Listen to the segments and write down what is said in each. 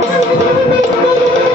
なに?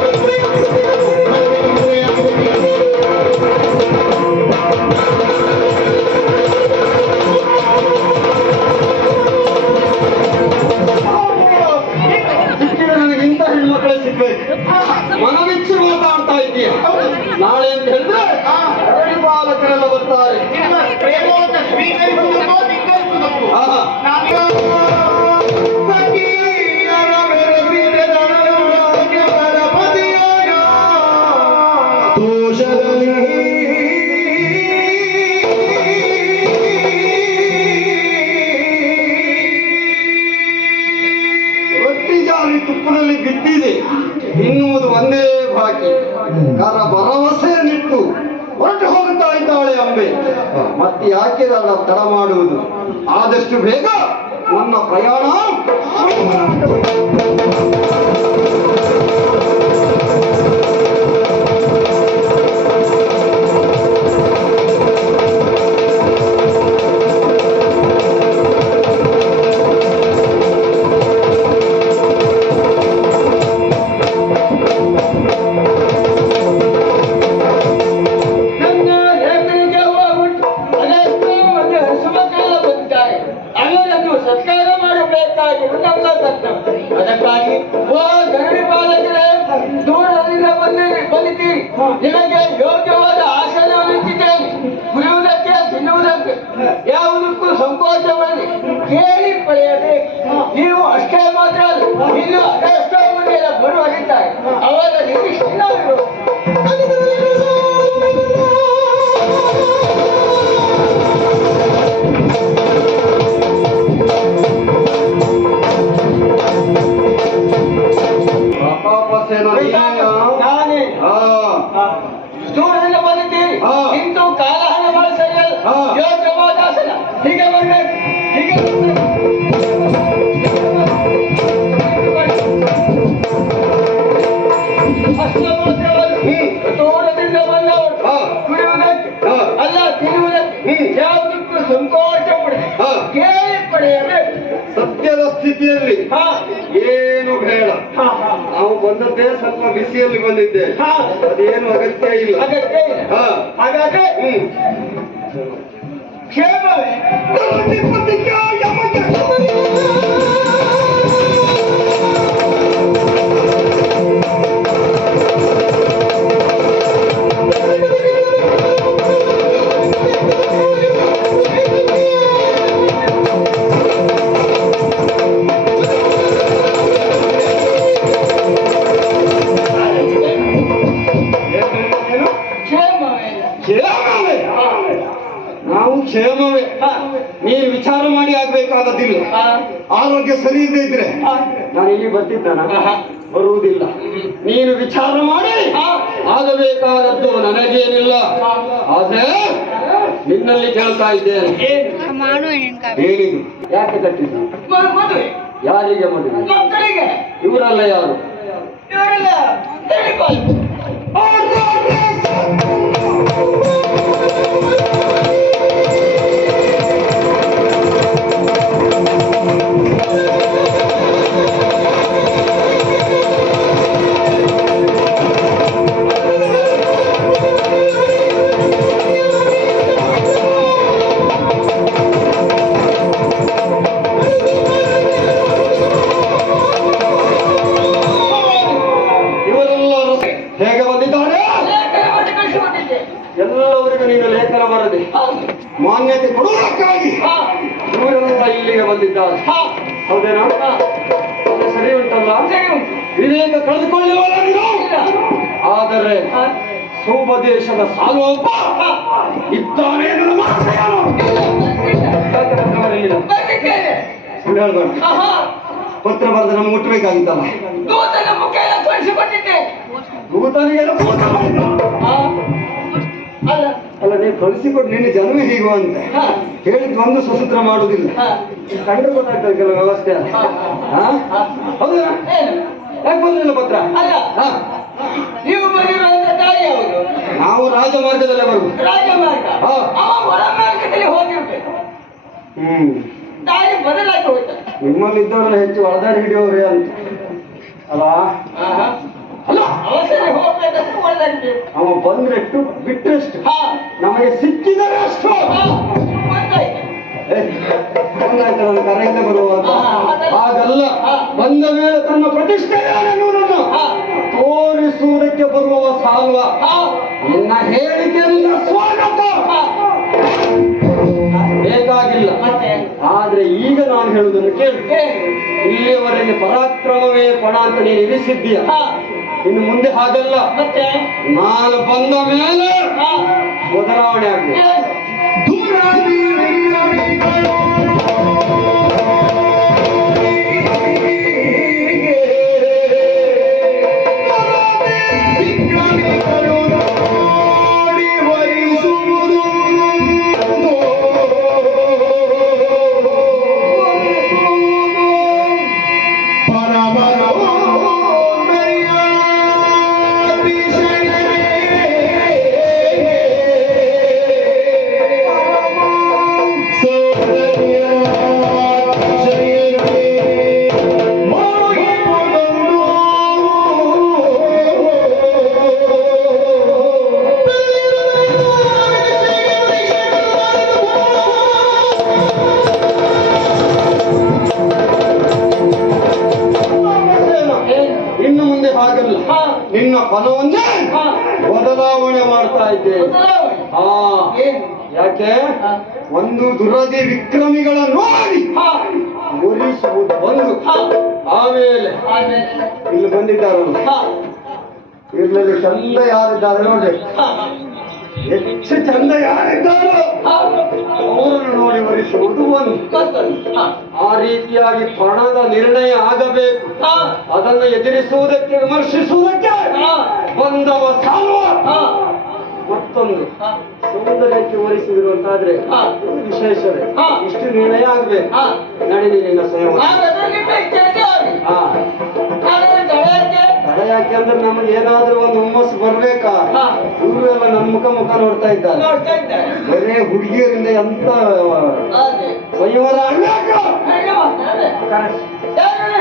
ಬಾಕಿ ಕರ ಭರವಸೆಯನ್ನಿಟ್ಟು ಹೊರಟು ಹೋಗುತ್ತಾ ಇದ್ದಾಳೆ ಅಂಬೆ. ಮತ್ತೆ ಯಾಕೆ ತಡ ತಡ ಮಾಡುವುದು? ಆದಷ್ಟು ಬೇಗ ನನ್ನ ಪ್ರಯಾಣ. ಅವರ ನಿರೀಕ್ಷೆ ಯಾವುದಕ್ಕೂ ಸಂಕೋಚ. ಕೇಳಿ ಪಡೆಯಬೇಕು ಸತ್ಯದ ಸ್ಥಿತಿಯಲ್ಲಿ. ಹಾ. ಏನು ಬೇಡ. ನಾವು ಬಂದದ್ದೇ ಸ್ವಲ್ಪ ಬಿಸಿಯಲ್ಲಿ ಬಂದಿದ್ದೆ. ಹಾ. ಅದೇನು ಅಗತ್ಯ ಇಲ್ಲ. ಅಗತ್ಯ ಇಲ್ಲ. ಹಾಗಾದ್ರೆ ಕ್ಷೇಮವೇ? ಹಾ. ಆರೋಗ್ಯ ಸರಿ ಇಲ್ಲದೆ ಇದ್ರೆ ನಾನು ಇಲ್ಲಿ ಬರ್ತಿದ್ದಾನ. ಬರುವುದಿಲ್ಲ. ನೀನು ವಿಚಾರ ಮಾಡಿ. ಆಗಬೇಕಾದದ್ದು ನನಗೇನಿಲ್ಲ. ಆದ್ರೆ ನಿನ್ನಲ್ಲಿ ಕೇಳ್ತಾ ಇದ್ದೇನೆ. ಏನಿದು ಯಾಕೆ ಕಟ್ಟಿದ್ದು? ಯಾರಿಗೆ ಮದುವೆ? ಇವರಲ್ಲ ಯಾರು? ಇವರೆಲ್ಲ. ಎಲ್ಲ ತೋರಿಸಿಕೊಟ್ಟಿದ್ದೆ ಇದ್ದಾನೆ ಪತ್ರ ಬರೆದ ನಮ್ಗೆ ಮುಟ್ಟಬೇಕಾಗಿತ್ತಲ್ಲ ಅಲ್ಲ. ನೀವು ಕಳಿಸಿಕೊಟ್ಟು ನಿನ್ನ ಜನವೇ ಹೀಗು ಅಂತ. ಹೇಳಿದ್ ಒಂದು ಸ್ವತಂತ್ರ ಮಾಡುವುದಿಲ್ಲ. ಹಾ. ಕಂಡು ಗೊತ್ತಾಗ್ತದೆ ಕೆಲವು ವ್ಯವಸ್ಥೆ ಹಾ? ಹೌದಾ? ಯಾಕೆ ಬಂದಿಲ್ಲ ಪತ್ರ? ನಾವು ರಾಜಮಾರ್ಗದಲ್ಲೇ ಬರುದು ರಾಜಮಾರ್ಗ? ಹಾ. ಅವ ಹೊರ ಮಾರ್ಗದಲ್ಲಿ ಹೋಗಿರ್ಬೇಕು. ಹ್ಮ್. ದಾರಿ ಬದಲಾಗಿ ಹೋಯ್ತಾರೆ ನಿಮ್ಮಲ್ಲಿ ಇದ್ದವರೆಲ್ಲ ಹೆಚ್ಚು ಒಳದಾರಿ ಹಿಡಿಯೋರಿ ಅಂತ. ಅಲ್ಲ? ಆಹಾ. ಅಲ್ಲ. ಅವಸರ ಹೋಗ್ಬೇಕಂತ ಒಳ್ಳೆದು. ಅವ ಬಂದ್ರೆಷ್ಟು ಬಿಟ್ರೆಷ್ಟು. ಹಾ. ನಮಗೆ ಸಿಕ್ಕಿದರೆ ಅಷ್ಟು. ಕರೆಯಿಂದ ಬರುವಂತ. ಹಾಗಲ್ಲ ಬಂದ ಮೇಲೆ ತನ್ನ ಪ್ರತಿಷ್ಠೆ ತೋರಿಸುವುದಕ್ಕೆ ಬರುವವ ಸಾಲ್ವ. ನಿನ್ನ ಹೇಳಿಕೆಯಿಂದ ಸ್ವಾಗತ. ಬೇಕಾಗಿಲ್ಲ ಆದ್ರೆ ಈಗ ನಾನು ಹೇಳುವುದನ್ನು ಕೇಳು? ಇಲ್ಲಿಯವರೆಗೆ ಪರಾಕ್ರಮವೇ ಪಣ ಅಂತ ನೀನು ಇರಿಸಿದ್ದೀಯ. ಇನ್ನು ಮುಂದೆ ಹಾಗಲ್ಲ ಮತ್ತೆ ನಾನು ಬಂದ ಮೇಲೆ. ಬದಲಾವಣೆ ಆಗ್ಬೇಕು ಮಾಡ್ತಾ ಹಾ? ಯಾಕೆ ಒಂದು ದುರದಿ ವಿಕ್ರಮಿಗಳ ನೋಡಿ. ಮುರಿಸುವುದು ಒಂದು ಆಮೇಲೆ? ಇಲ್ಲಿ ಬಂದಿದ್ದಾರೆ. ಇರ್ಲಲ್ಲಿ ಚಂದ ಯಾರಿದ್ದಾರೆ ನೋಡಿ. ಹೆಚ್ಚು ಚಂದ ಯಾರಿದ್ದಾರೋ. ಅವರನ್ನು ನೋಡಿ ವರಿಸುವುದು ಒಂದು. ಆ ರೀತಿಯಾಗಿ ಪಣದ ನಿರ್ಣಯ ಆಗಬೇಕು ಅದನ್ನು ಎದುರಿಸುವುದಕ್ಕೆ ವಿಮರ್ಶಿಸುವುದಕ್ಕೆ ಬಂದವ ಸಾಲ್ವ. ಮತ್ತೊಂದು. ಸೌಂದರ್ಯಕ್ಕೆ ಹೋಲಿಸಿದ್ರು ಅಂತಾದ್ರೆ ಆದ್ರೆ ಇದು ವಿಶೇಷವೇ. ಇಷ್ಟು ನಿರ್ಣಯ ಆಗ್ಬೇಕು. ನಡೀಲಿ ನಿನ್ನ ಸ್ವಯಂ. ತಡೆ ನಿಮ್ಮ ಇಚ್ಛೆ ಆಗಿ. ಹಾ. ಹಾಗಾದ್ರೆ ಯಾಕೆ? ಅಂದ್ರೆ ನಮಗೆ ಏನಾದ್ರೂ ಒಂದು ಹುಮ್ಮಸ್ಸು ಬರ್ಬೇಕಾ. ಇವರೆಲ್ಲ ನಮ್ಮ ಮುಖ ಮುಖ ನೋಡ್ತಾ ಇದ್ದಾರೆ. ಬರೇ ಹುಡುಗಿಯರಿಂದ ಎಂತ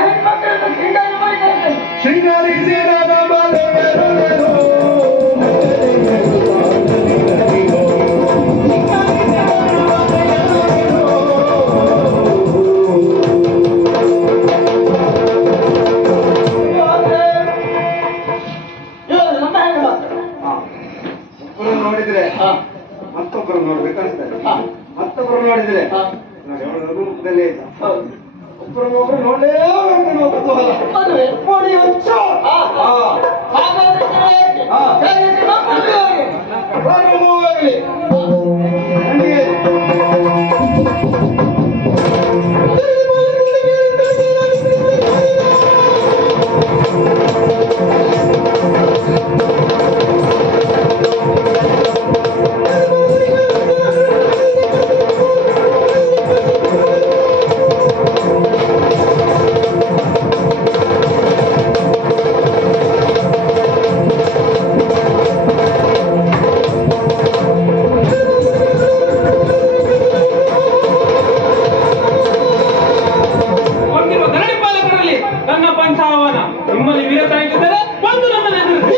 ಹೆಣ್ಮಕ್ಳನ್ನ ಶೃಂಗಾರ ಮತ್ತೊಬ್ಬರು ನೋಡ್ಬೇಕು ಅನಿಸ್ತದೆ ಹಾ. ಮತ್ತೊಬ್ಬರು ನೋಡಿದ್ರೆ. ನೋಡಿ ಹೌದು. ಒಬ್ಬರನ್ನೊಬ್ರು ನೋಡಲೇಬೇಕು ಅನ್ನೋ ಕುತೂಹಲ. ನೋಡಿ ಹುಚ್ಚು. ಹಾ. ಹಾ. ಹಾಗಾದ್ರೆ ನನ್ನ ಪಂಚಾಹ್ವಾನ ನಿಮ್ಮಲ್ಲಿ ವೀರತ ಇದ್ದರೆ ಬಂದು ನನ್ನನ್ನು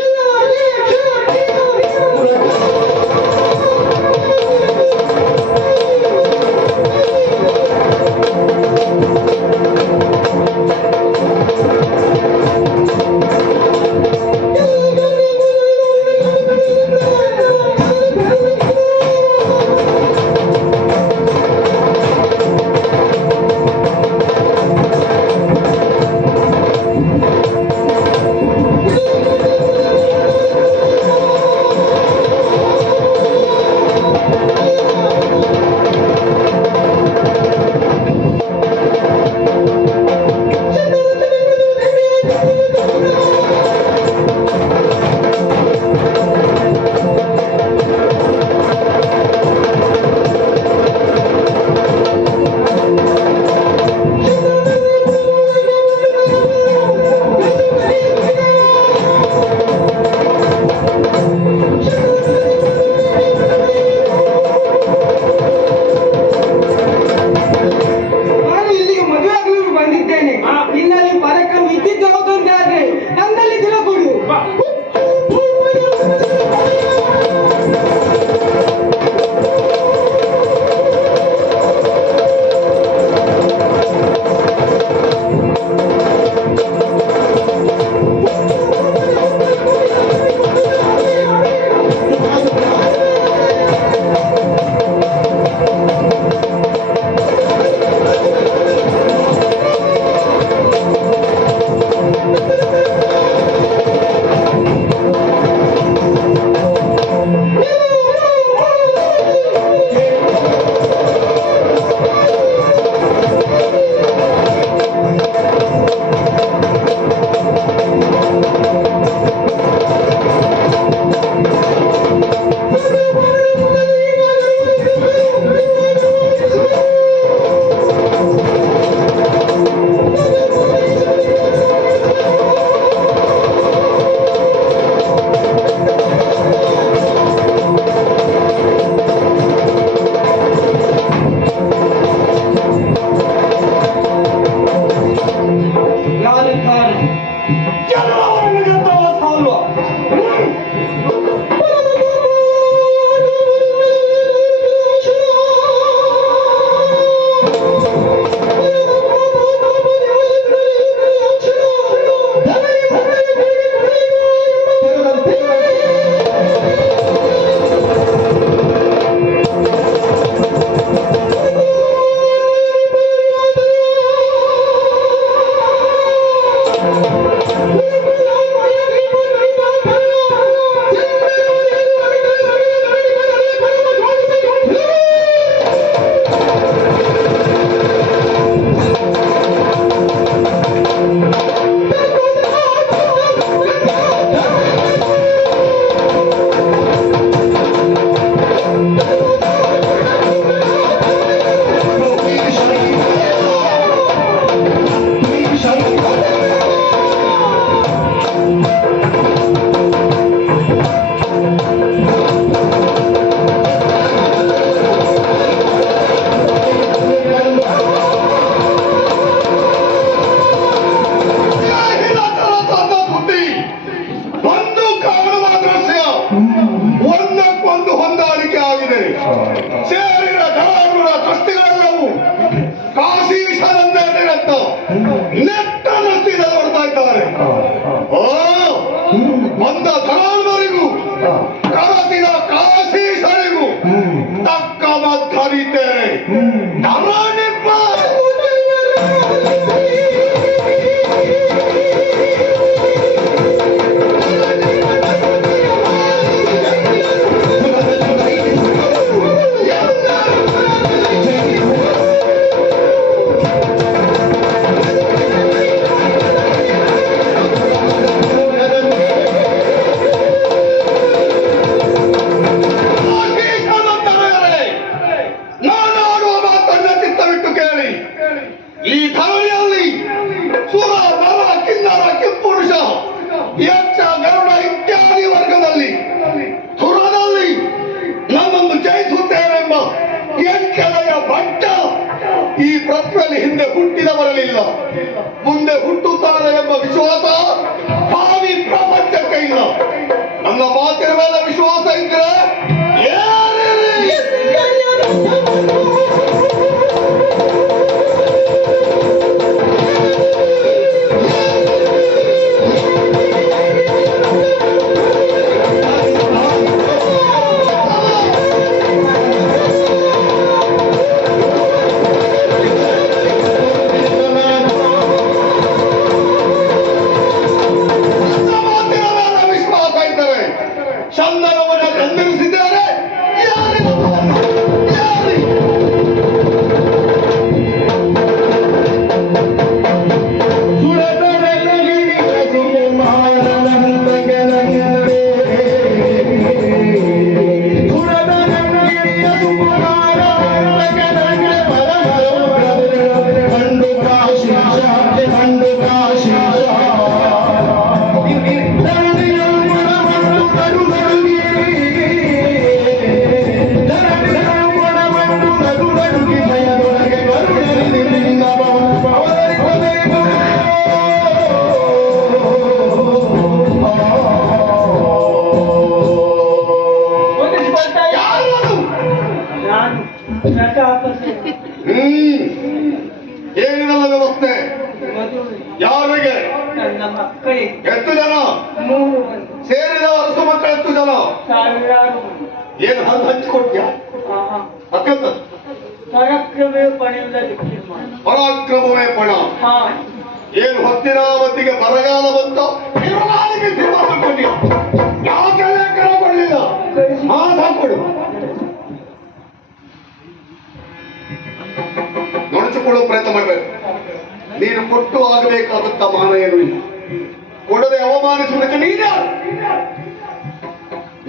Let ಮುಂದೆ ಹುಟ್ಟುತ್ತಾರೆ ಎಂಬ ವಿಶ್ವಾಸ ಹ್ಮ್. ಏನಿರಲ್ಲ ವ್ಯವಸ್ಥೆ? ಯಾರಿಗೆ? ಎಷ್ಟು ಜನ ಮೂರು ಮಂದಿ ಸೇರಿದ ಅರಸು ಮಕ್ಕಳು ಎಷ್ಟು ಜನ ಏನು ಹಂಗ ಹಂಚಿಕೊಡ್ತೀಯಾ. ಅಕ್ಕಂತ ಪರಾಕ್ರಮವೇ ಪಣ. ಏನು ಹೊತ್ತಿನ ಅವತ್ತಿಗೆ ಬರಗಾಲ ಬಂತು? ಯಾಕೆ ಲೇಖನ ಕೊಡ್ಲಿಲ್ಲ ಮಾಸ ಕೊಡು ಪ್ರಯತ್ನ ಮಾಡಬೇಕು. ನೀನು ಕೊಟ್ಟು ಆಗಬೇಕಾದಂತ ಮಾನ ಏನು ಇಲ್ಲ. ಕೊಡದೆ ಅವಮಾನಿಸುವುದಕ್ಕೆ ನೀನ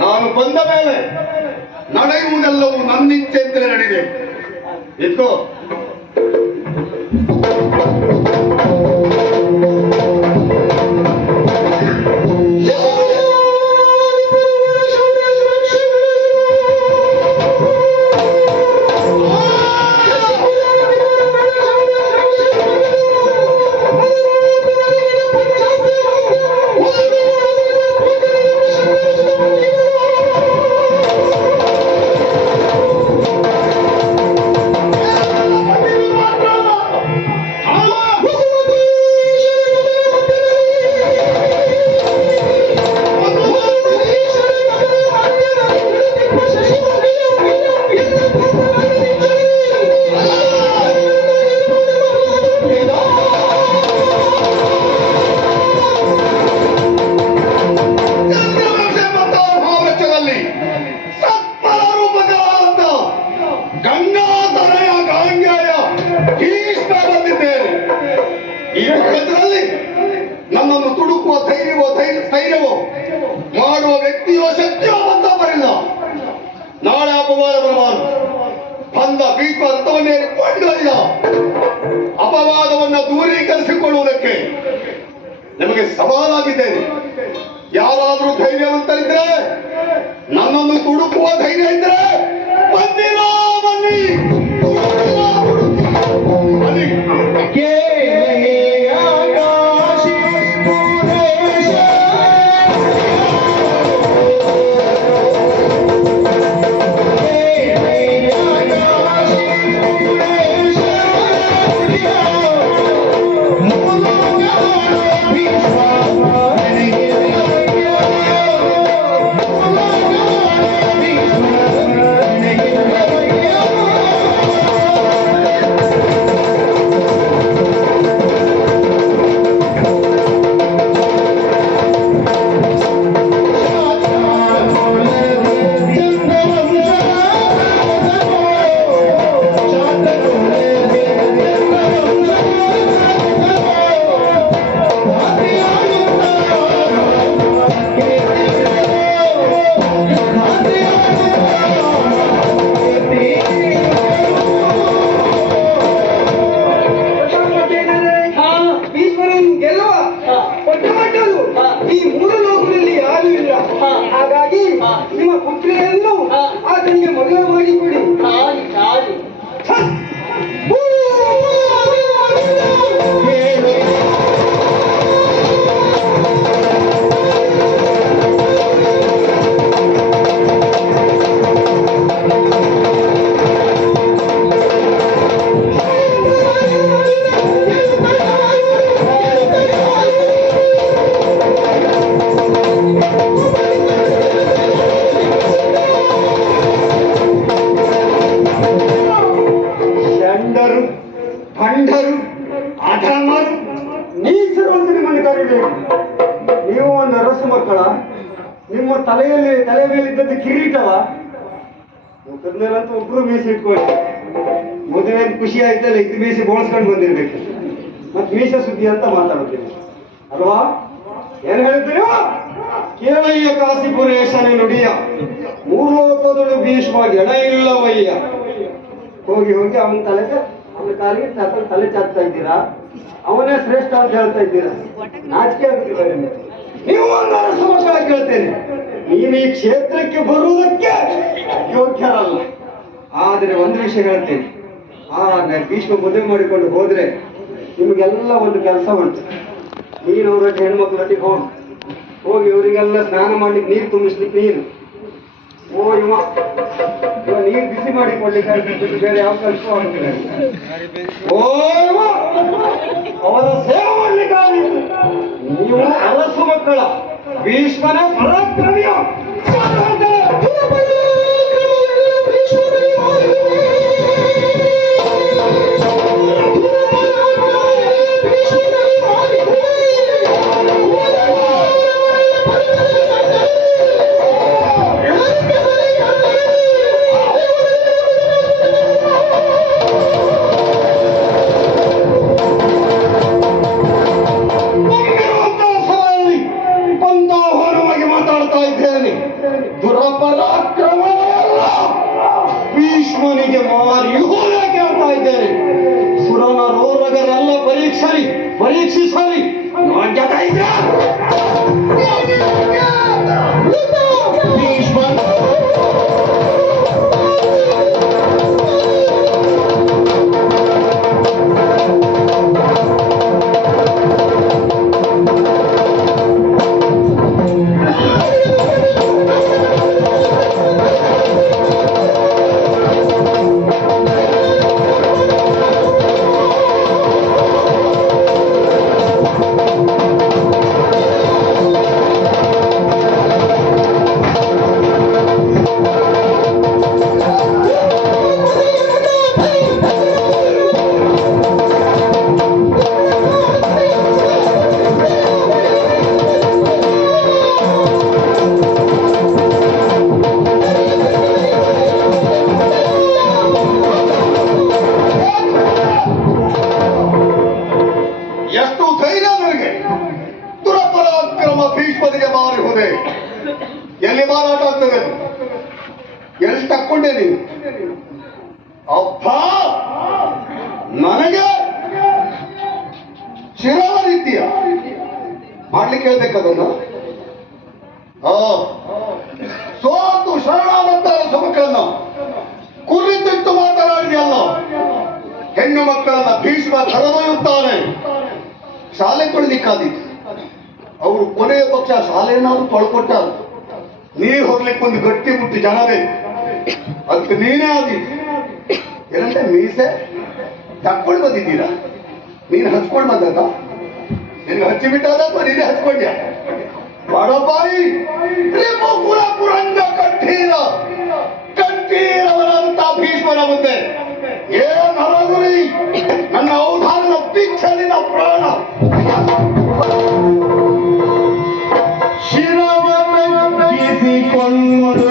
ನಾನು ಬಂದ ಮೇಲೆ ನಡೆಯುವುದೆಲ್ಲವೂ ನನ್ನಿಚ್ಛೆಯಿಂದಲೇ ನಡೆದೆ ಇದ್ಕೋ ಕಿರೀಟವ ಮುಖದ ಒಬ್ರು ಮೀಸೆ ಇಟ್ಕೊಳ್ಳಿ. ಮದುವೆ ಖುಷಿ ಆಯ್ತಲ್ಲ ಇದು ಮೀಸೆ ಬೋಳ್ಸ್ಕೊಂಡು ಬಂದಿರ್ಬೇಕು. ಮತ್ತೆ ಮೀಸೆ ಸುದ್ದಿ ಅಂತ ಮಾತಾಡ್ತೀನಿ. ಅಲ್ವಾ? ಏನ್ ಹೇಳ್ತೀರಿ ಕೇಳಯ್ಯ ಕಾಸಿಪುರೇಶನೇ ನುಡಿಯ ಮೂರ್ಲೋಕದಳು ಭೀಷ್ಮ ಎಡ ಇಲ್ಲವಯ್ಯ. ಹೋಗಿ ಹೋಗಿ ಅವನ ತಲೆಗೆ ಅವನ ಕಾಲಿಗೆ ತಲೆ ಚಾಚ್ತಾ ಇದ್ದೀರಾ? ಅವನೇ ಶ್ರೇಷ್ಠ ಅಂತ ಹೇಳ್ತಾ ಇದ್ದೀರಾ? ನಾಚಿಕೆ ಆಗುತ್ತಿಲ್ಲ ನಿಮಗೆ? ನೀವು ಒಂದು ಕೇಳ್ತೇನೆ. ನೀನು ಈ ಕ್ಷೇತ್ರಕ್ಕೆ ಬರುವುದಕ್ಕೆ ಯೋಗ್ಯರಲ್ಲ. ಆದರೆ ಒಂದು ವಿಷಯ ಹೇಳ್ತೇನೆ. ಆ ಭೀಷ್ಮ ಮದುವೆ ಮಾಡಿಕೊಂಡು ಹೋದ್ರೆ ನಿಮಗೆಲ್ಲ ಒಂದು ಕೆಲಸ ಉಂಟು. ನೀನು ಅವ್ರ ಹೆಣ್ಮಕ್ಳೊಟ್ಟಿಗೆ ಹೋಗಿ. ಹೋಗಿ ಇವರಿಗೆಲ್ಲ ಸ್ನಾನ ಮಾಡ್ಲಿಕ್ಕೆ ನೀರು ತುಂಬಿಸ್ಲಿಕ್ಕೆ ನೀರು. ಓ ಇವ ನೀರು ಬಿಸಿ ಮಾಡಿಕೊಳ್ಳಿಕ್ಕೆ ಬೇರೆ ಯಾವ ಕೆಲಸ ಆಗುತ್ತಿಲ್ಲ ಓ ಅವರ ಸೇವೆ ಮಾಡ್ಲಿಕ್ಕೆ ನೀವು ಅಲಸು ಮಕ್ಕಳ বিষ মানে পরাক্রমীয় ಮಾಡ್ಲಿಕ್ಕೆ ಹೇಳ್ಬೇಕು ಅದನ್ನು ಸೋತು ಶರಣಾದಂತ ಸುಮಕ್ಕಳನ್ನು ಕುರಿತಿಟ್ಟು ಮಾತನಾಡಿದೆಯಲ್ಲ? ಹೆಣ್ಣು ಮಕ್ಕಳನ್ನ ಭೀಷ್ಮ ಕರೆದೊಯ್ಯುತ್ತಾನೆ. ಶಾಲೆ ಕೊಡ್ಲಿಕ್ಕಾದೀತು ಅವರು ಕೊನೆಯ ಪಕ್ಷ ಶಾಲೆಯನ್ನಾದ್ರು ತೊಳ್ಕೊಟ್ಟ ನೀರು ಹೋಗ್ಲಿಕ್ಕೆ ಒಂದು ಗಟ್ಟಿ ಮುಟ್ಟಿ ಜನವೇ ಅದಕ್ಕೆ ನೀನೇ ಆದಿ. ಎರಡೇ ಮೀಸೆ? ತಕ್ಕೊಂಡು ಬಂದಿದ್ದೀರಾ? ನೀನು ಹಚ್ಕೊಂಡು ಬಂದದ ನಿನ್ಗೆ ಹಚ್ಚಿ ಬಿಟ್ಟಾದ ಅಥವಾ ನೀನೇ ಹಚ್ಕೊಂಡ್ಯಾ ಬಡಬಾಯಿ ರಿಪು ಪುರ ಪುರಂಗ ಕಟ್ಟೀರ ಕಟ್ಟೀರವರಂತ ಭೀಷ್ಮನ ಮುಂದೆ ಏನ ನರಗುರಿ ನನ್ನ ಅವಧಾನದ ಪಿಚ್ಚಲಿನ ಪ್ರಾಣ ಶಿರವನ್ನಿಸಿಕೊಂಡು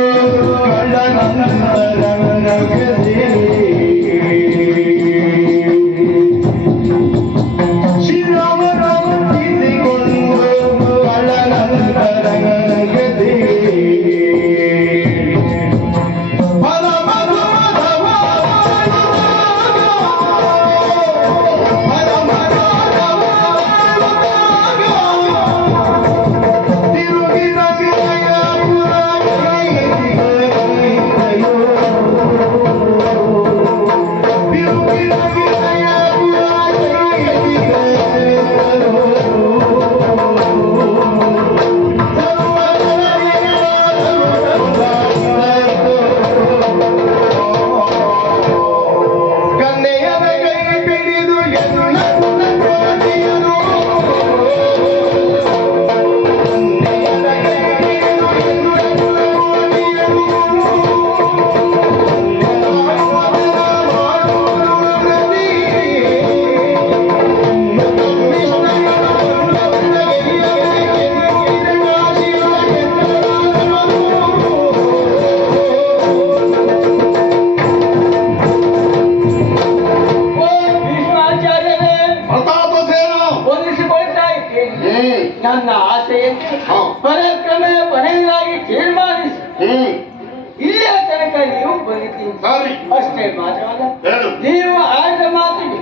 ಮಾತ್ರವಲ್ಲ ಹೇಳು ನೀವು ಆಡಿದ ಮಾತಿಗೆ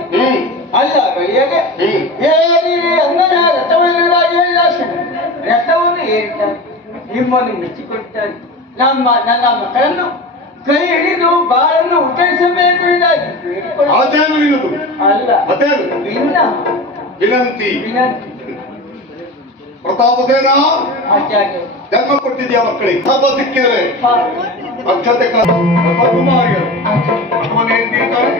ಅಲ್ಲ ಗಳಿಯಗೆ ಹ್ಮ್. ಏರಿ ಅಂದನ ರಥವನ್ನುರಾಗಿ ರಥವನ್ನು ಏರಿದ್ದಾರೆ. ನಿಮ್ಮನ್ನು ಮೆಚ್ಚಿಕೊಳ್ತಾರೆ. ನಮ್ಮ ನನ್ನ ಮಕ್ಕಳನ್ನು ಕೈ ಹಿಡಿದು ಬಾಳನ್ನು ಉತ್ತರಿಸಬೇಕು ಇದಾಗಿ ಅಲ್ಲ. ಇನ್ನ ವಿನಂತಿ. ವಿನಂತಿ. ಪ್ರತಾಪ ಸೇನ ಆಚಾರ್ಯ. ಜನ್ಮ ಕೊಟ್ಟಿದ್ಯಾ ಮಕ್ಕಳಿಗೆ? ಪಾಪ ಸಿಕ್ಕಿದ್ರೆ ಅಕ್ಷತೆ ಕಾಲ ಕುಮಾರಿಯರು ಅಮ್ಮನ ಹೆಂಡತಿ ಇದ್ದಾರೆ?